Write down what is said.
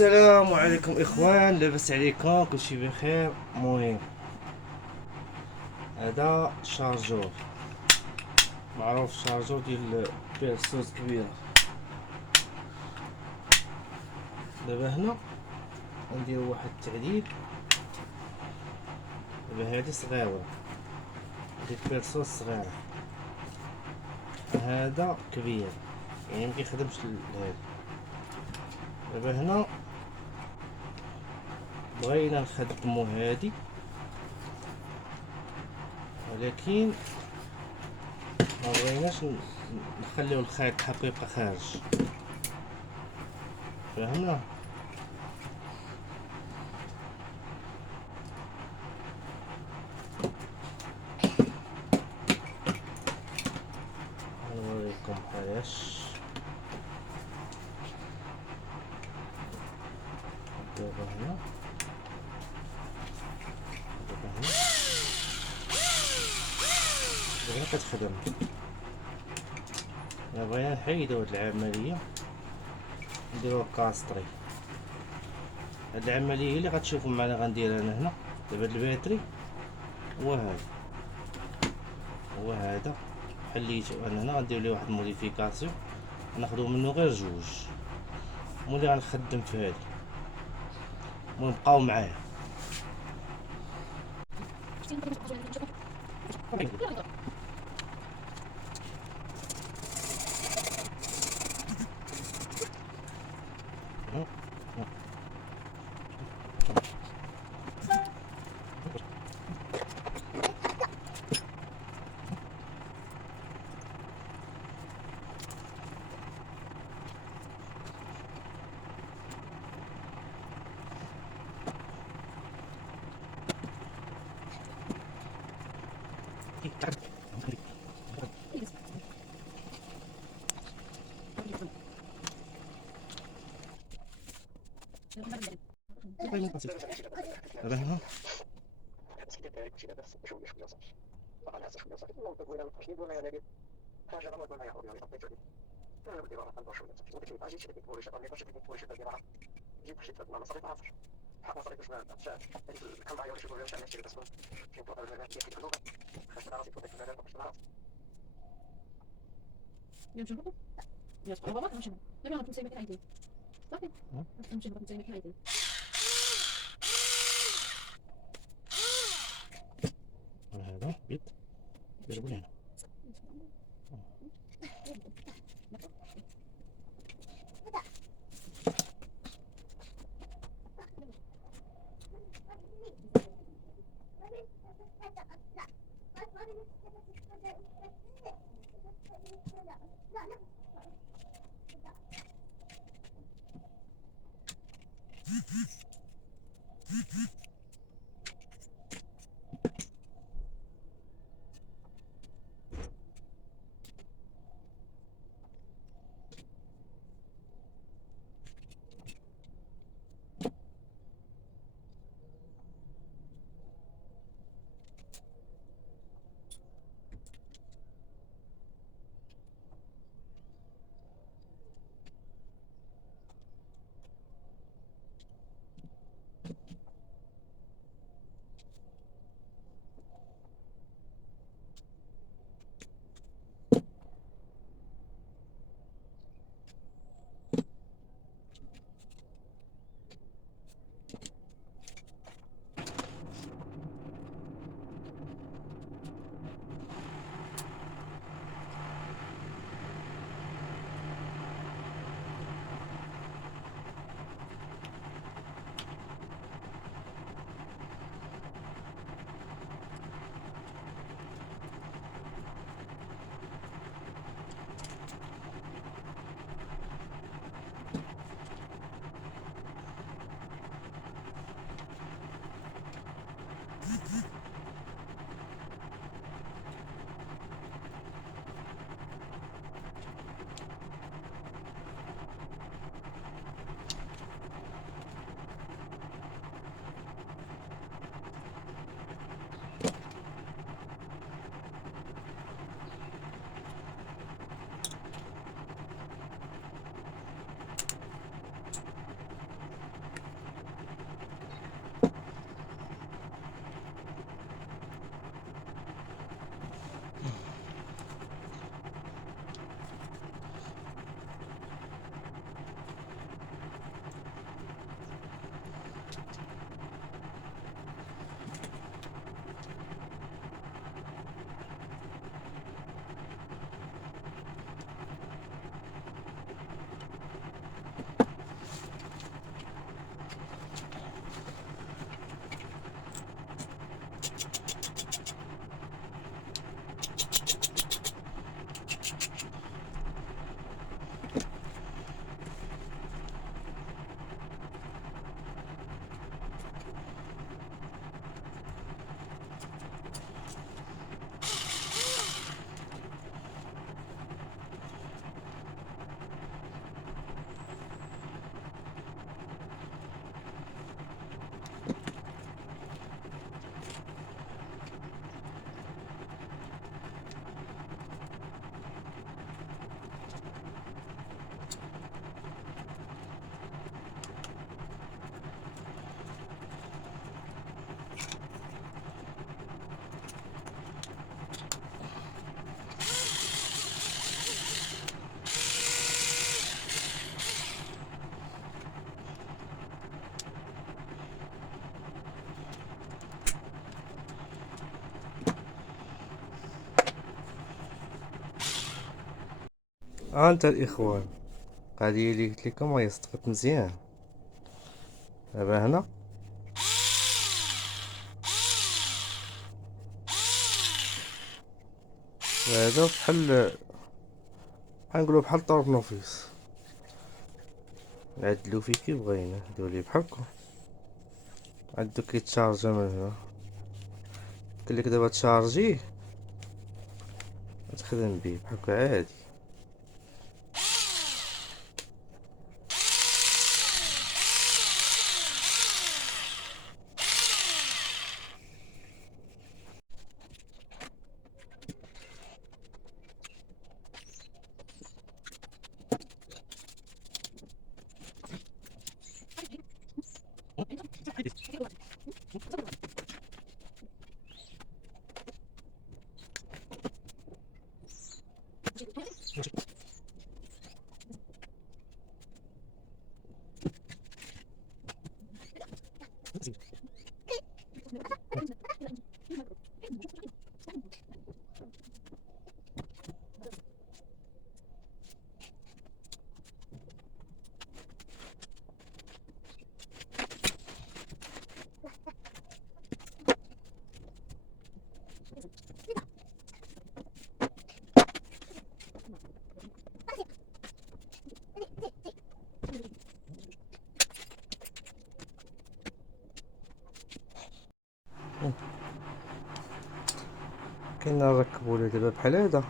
السلام عليكم اخوان، لاباس عليكم؟ كلشي بخير؟ المهم هذا شارجور معروف، شارجور ديال بيرسوس كبيره. دابا هنا غنديرو واحد التعديل. دابا هادي صغيره، هادي بيرسوس صغيره، هذا كبير يعني مكيخدمش لهذا. دابا هنا بغينا نخدمو هادي، ولكن ما بغيناش نخليو الخيط حقو يبقى خارج، فهمنا؟ نوريكم علاش. دابا هنا دابا كتخدم. الا بغينا نحيدو هاد العملية نديروها كاستري. هاد العملية هي اللي غتشوفو معنا غندير انا هنا. دابا هاد الباتري هو هذا حليتو انا هنا، غندير ليه واحد الموديفيكاسيون، غناخدو منو غير جوج، ملي غنخدم في هادي. المهم بقاو معايا. دابا هنا هذا بيت جربوا لي هنا. انت الاخوان، قضيه اللي قلت لكم راهي صدقت مزيان. دابا هنا هذا بحال نقولو بحال طورنوفيس، نعدلو فيه كي بغينا، نديرو ليه بحال هكا، عندو كيتشارجا من هنا. قلك دابا تشارجيه تخدم بيه بحال هكا عادي. كاين نركبو له دابا بحال هذا،